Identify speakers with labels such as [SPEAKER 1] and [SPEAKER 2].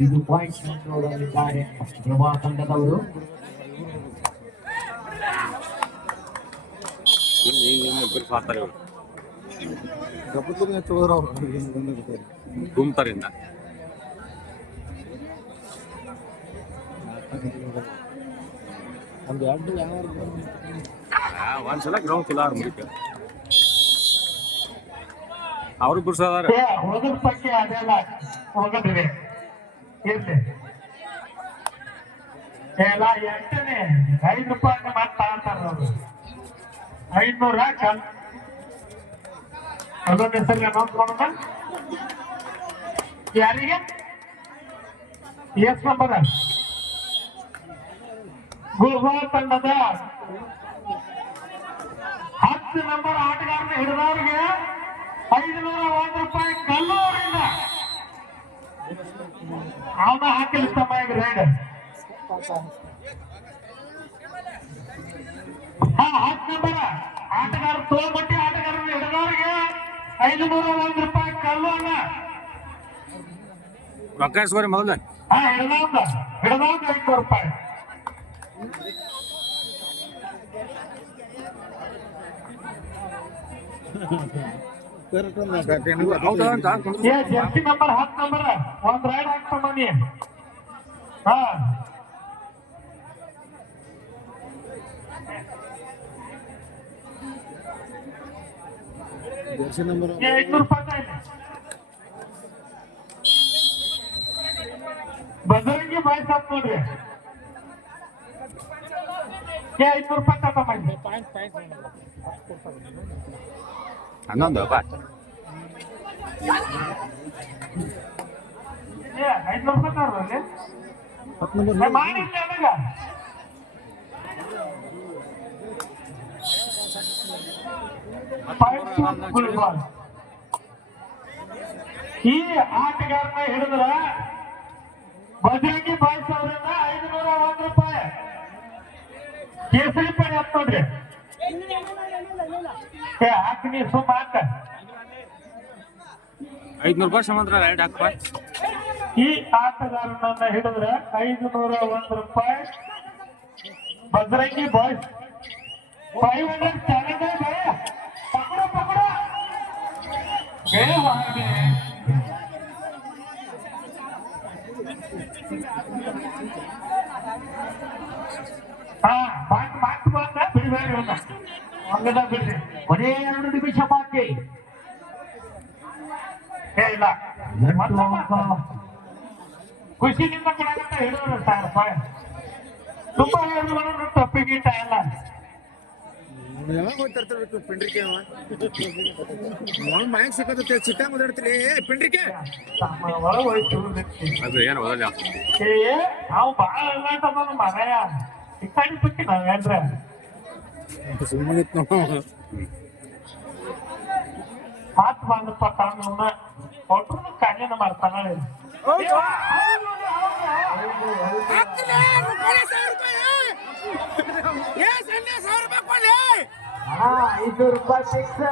[SPEAKER 1] ಇದು ಪಾಯಿಂಟ್ ನೋಡಲಿದ್ದಾರೆ ಪ್ರಭಾ ತಂಡದವರು.
[SPEAKER 2] ಗುಮ್ತಾರಿಂದ.
[SPEAKER 3] ಒಂದು ಎರಡು ಯಾರು
[SPEAKER 2] ಒಂದ್ಸಲ ಗ್ರೌಂಡ್ ಕಿಲಾರ್ ಮುಗಿಕ ಅವ್ರು ಬಿಡ್ಸೋದಾರ
[SPEAKER 1] ಏ, ಹೋಗೋದ್ ಬಗ್ಗೆ ಅದೆಲ್ಲ ಹೋಗೋದಿದೆ. ಎಲ್ಲ ಎಂಟನೇ ಐದು ರೂಪಾಯಿ ಮತ್ತೆ ತಗೊಂತಾರ ಅವರು. ಐದ್ನೂರ ಕಲ್ ಅದೊಂದು ಹೆಸರಿಗೆ ನೋಡ್ಕೊಂಡ ಯಾರಿಗೆ? ಎಸ್ ನಂಬರ್ ಗುಹೋ ತಂಡದ ಹತ್ತು ನಂಬರ್ ಆಟಗಾರನ ಹಿಡಿದವರಿಗೆ ಐದುನೂರ ಅವನ ಹಾಕಲಿ ಸಮಯ ರೈಡ್ ಹಾ ಹತ್ತು ನಂಬರ್ ಆಟಗಾರ ತೋಳ್ಮಟ್ಟಿ ಆಟಗಾರನ ಹಿಡಿದವರಿಗೆ ಐದುನೂರ ಒಂದು ರೂಪಾಯಿ ಕಲ್ಲು ಅಣ್ಣ
[SPEAKER 2] ರೊಕ್ಕ ಇಸ್ಕೋರಿ ಮೊದಲು
[SPEAKER 1] ಹಾ ಹಿಡಿದವಂದ ಹಿಡಿದವಂದ ಐದುನೂರು ರೂಪಾಯಿ
[SPEAKER 2] ಹೌದಾ ಅಂತ
[SPEAKER 1] ಏ ಜರ್ಸಿ ನಂಬರ್ ಹತ್ತು ನಂಬರ್ ಒಂದ್ ರೈಡ್ ಹಾಕ್ತಮ್ಮ ನೀ ಹಾ
[SPEAKER 3] ಜರ್ಸಿ ನಂಬರ್
[SPEAKER 1] ಏ ಐದ್ನೂರು ರೂಪಾಯಿ ಇದೆ ಬಜರಂಗಿ ಬಾಯ್ ಸಾಪ್ ನೋಡ್ರಿ ಏ ಐದ್ನೂರು ರೂಪಾಯಿ ತಗೊಂಬ
[SPEAKER 2] ಹನ್ನೊಂದು ಬಾ
[SPEAKER 1] ಏ ಐದ್ನೂರು ರೂಪಾಯಿ ತಗೋರ್ರಿ
[SPEAKER 3] ಹತ್ತು ನಂಬರ್
[SPEAKER 1] ಏ ಮಾಡಿ ನನಗ Five to football. ಈ ಆಟಗಾರನ ಹಿಡಿದ್ರ ಬಜರಂಗಿ ಬಾಯ್ಸ್ ಅವರಿಂದ ಐದುನೂರ ಒಂದ್ ರೂಪಾಯಿ ಕೇಸರಿ ಪಡಿ ಹತ್ ನೋಡ್ರಿ ಏ ಹಾಕಿ ನೀ ಸುಮ್ಮ ಹಾಕ
[SPEAKER 2] ಐದ್ನೂರು ರೂಪಾಯಿ ಸಂಬಂಧ ರೈಡ್ ಹಾಕಪ್ಪ
[SPEAKER 1] ಈ ಆಟಗಾರನನ್ನ ಹಿಡಿದ್ರ ಐದು ನೂರ ಒಂದ್ ರೂಪಾಯಿ Bajrangi boys five hundred challenger ಭಯ ಪಕಡ ಪಕಡ ಏ ಹಾಗೆ ಹಾ ಮಾತು ಮಾತು ಬಂದ ಬಿಡಬೇಡಿ ಒಂದು ಒಂದದ ಬಿಡ್ರಿ ಕೊನೆಯ ಎರಡು ನಿಮಿಷ ಬಾಕಿ ಏ ಇಲ್ಲ ಖುಷಿನಿಂದ ಕೊಡಕತ್ತ ಹೇಳಿದ್ರು ಸಾವಿರ ರೂಪಾಯಿ ತುಂಬಾ ಹೇಳಿದ್ರು ತಪ್ಪಿಗೀಟ ಎಲ್ಲ
[SPEAKER 3] ಪಿಂಡ್ರಿಕೆ ಸಿಕ್ಕತ್ತೆ ಚಿಟ್ಟ ಮಾತಾಡ್ತೀರಿ ಏ ಪಿಂಡ್ರಿಕೆ
[SPEAKER 1] ಒಳಗೆ ಹೋಯ್ತು
[SPEAKER 2] ಅದು ಏನು ಓದಲ್ಲ
[SPEAKER 1] ಏ ನಾವು ಭಾಳ ಎಲ್ಲ ಮನೆಯ ಇಕ್ಕಾಡಿ ಬಿಟ್ಟಿ ನಾವೇನ್ರ
[SPEAKER 3] ಸುಮ್ಮನೆ
[SPEAKER 1] ಮಾತು ಬಂದಪ್ಪ ಕೊಟ್ಟರು ಕಾರ್ಯನ ಮಾಡ್ತಾನೆ ಐದು ರೂಪಾಯಿ ಫಿಕ್ಸ್